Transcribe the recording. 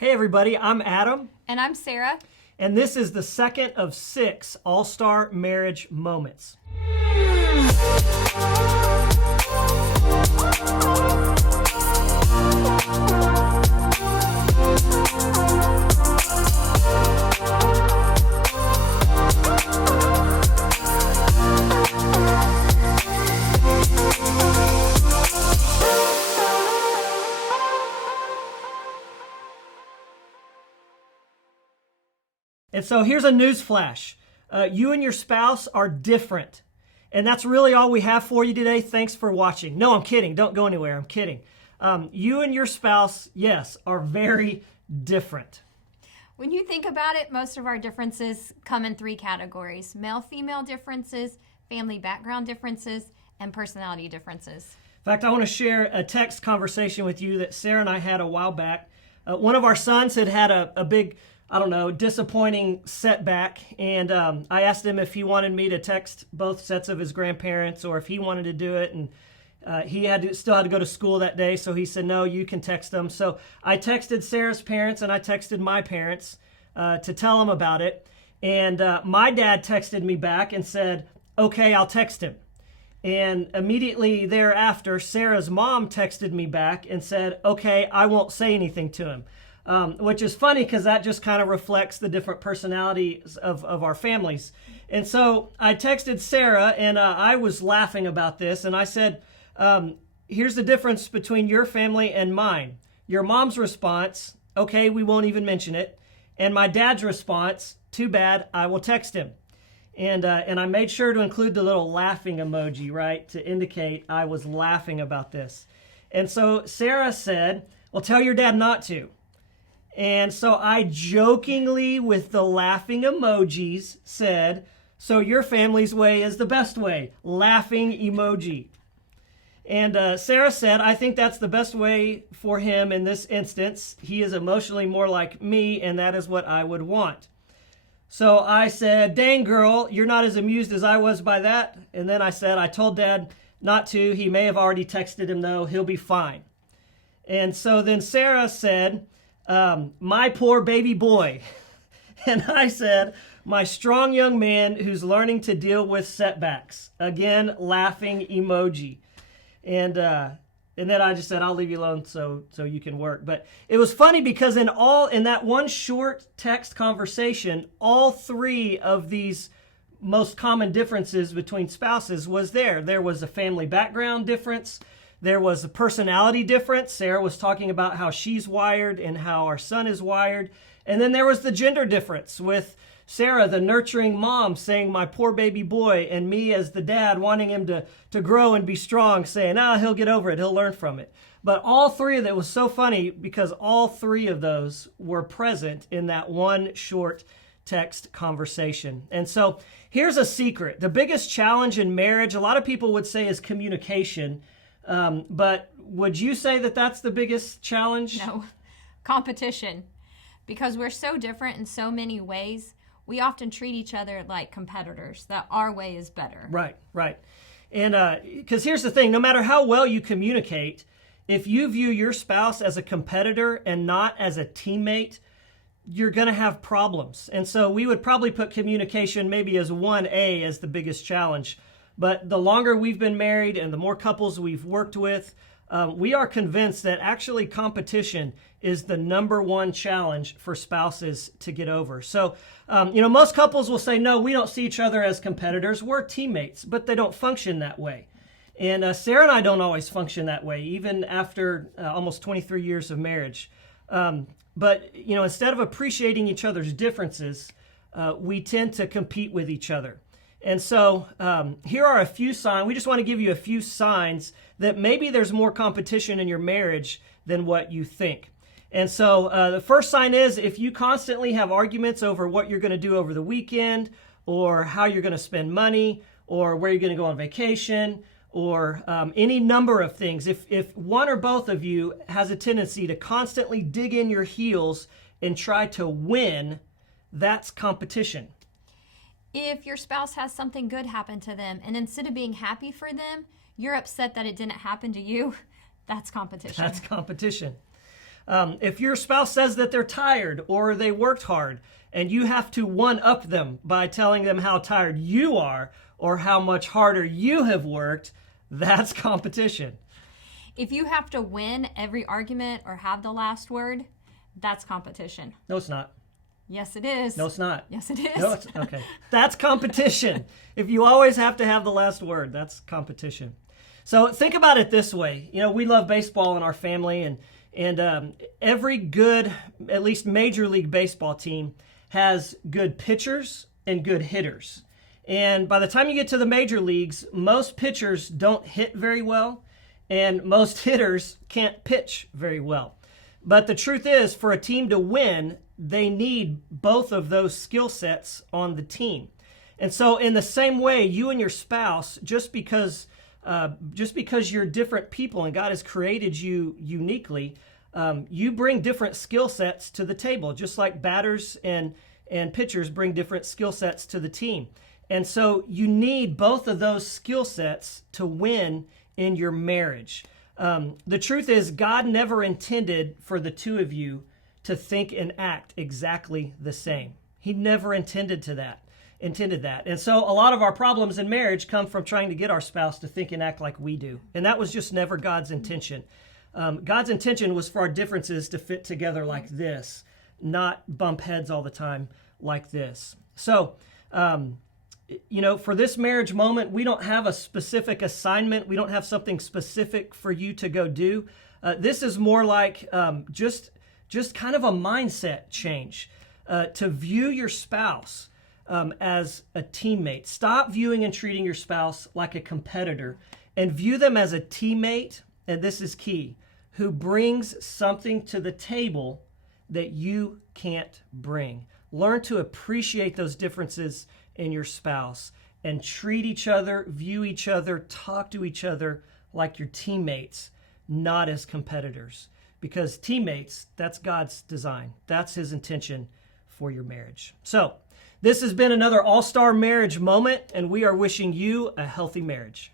Hey everybody, I'm Adam. And I'm Sarah. And this is the second of 6 All-Star Marriage Moments. And so here's a newsflash. You and your spouse are different. And that's really all we have for you today. Thanks for watching. No, I'm kidding. Don't go anywhere. I'm kidding. You and your spouse, yes, are very different. When you think about it, most of our differences come in 3 categories: male-female differences, family background differences, and personality differences. In fact, I want to share a text conversation with you that Sarah and I had a while back. One of our sons had a big, disappointing setback. And I asked him if he wanted me to text both sets of his grandparents or if he wanted to do it. And he still had to go to school that day. So he said, no, you can text them. So I texted Sarah's parents and I texted my parents to tell them about it. And my dad texted me back and said, okay, I'll text him. And immediately thereafter, Sarah's mom texted me back and said, okay, I won't say anything to him. Which is funny because that just kind of reflects the different personalities of our families. And so I texted Sarah and I was laughing about this. And I said, here's the difference between your family and mine. Your mom's response, okay, we won't even mention it. And my dad's response, too bad, I will text him. And I made sure to include the little laughing emoji, right, to indicate I was laughing about this. And so Sarah said, well, tell your dad not to. And so I jokingly, with the laughing emojis, said, so your family's way is the best way, laughing emoji. And Sarah said, I think that's the best way for him in this instance. He is emotionally more like me, and that is what I would want. So I said, dang girl, you're not as amused as I was by that. And then I said, I told Dad not to. He may have already texted him though. He'll be fine. And so then Sarah said, my poor baby boy. And I said, my strong young man who's learning to deal with setbacks. Again, laughing emoji. And then I just said, I'll leave you alone so you can work. But it was funny because in that one short text conversation, all 3 of these most common differences between spouses was there. There was a family background difference. There was a personality difference. Sarah was talking about how she's wired and how our son is wired. And then there was the gender difference with Sarah, the nurturing mom, saying, my poor baby boy, and me as the dad wanting him to grow and be strong, saying, he'll get over it. He'll learn from it. But all 3 of that was so funny because all 3 of those were present in that one short text conversation. And so here's a secret. The biggest challenge in marriage, a lot of people would say, is communication. But would you say that that's the biggest challenge? No, competition. Because we're so different in so many ways, we often treat each other like competitors, that our way is better. Right. And because here's the thing, no matter how well you communicate, if you view your spouse as a competitor and not as a teammate, you're going to have problems. And so we would probably put communication maybe as 1A as the biggest challenge. But the longer we've been married and the more couples we've worked with, we are convinced that actually competition is the number one challenge for spouses to get over. So, most couples will say, no, we don't see each other as competitors. We're teammates, but they don't function that way. And Sarah and I don't always function that way, even after almost 23 years of marriage. But instead of appreciating each other's differences, we tend to compete with each other. And so here are a few signs. We just want to give you a few signs that maybe there's more competition in your marriage than what you think. And so the first sign is if you constantly have arguments over what you're going to do over the weekend or how you're going to spend money or where you're going to go on vacation or any number of things. If one or both of you has a tendency to constantly dig in your heels and try to win, that's competition. If your spouse has something good happen to them and instead of being happy for them, you're upset that it didn't happen to you, that's competition. That's competition. If your spouse says that they're tired or they worked hard, and you have to one-up them by telling them how tired you are or how much harder you have worked, that's competition. If you have to win every argument or have the last word, that's competition. No, it's not. Yes, it is. No, it's not. Yes, it is. No, it's okay. That's competition. If you always have to have the last word, that's competition. So think about it this way. We love baseball in our family, and every good, at least Major League Baseball team has good pitchers and good hitters. And by the time you get to the major leagues, most pitchers don't hit very well, and most hitters can't pitch very well. But the truth is, for a team to win, they need both of those skill sets on the team. And so in the same way, you and your spouse, just because you're different people and God has created you uniquely, you bring different skill sets to the table, just like batters and pitchers bring different skill sets to the team. And so you need both of those skill sets to win in your marriage. The truth is, God never intended for the two of you to think and act exactly the same. He never intended that. And so a lot of our problems in marriage come from trying to get our spouse to think and act like we do. And that was just never God's intention. God's intention was for our differences to fit together like this, not bump heads all the time like this. So, for this marriage moment, we don't have a specific assignment. We don't have something specific for you to go do. This is more like just kind of a mindset change to view your spouse as a teammate. Stop viewing and treating your spouse like a competitor and view them as a teammate, and this is key, who brings something to the table that you can't bring. Learn to appreciate those differences in your spouse and treat each other, view each other, talk to each other like your teammates, not as competitors. Because teammates, that's God's design. That's his intention for your marriage. So this has been another all-star marriage moment, and we are wishing you a healthy marriage.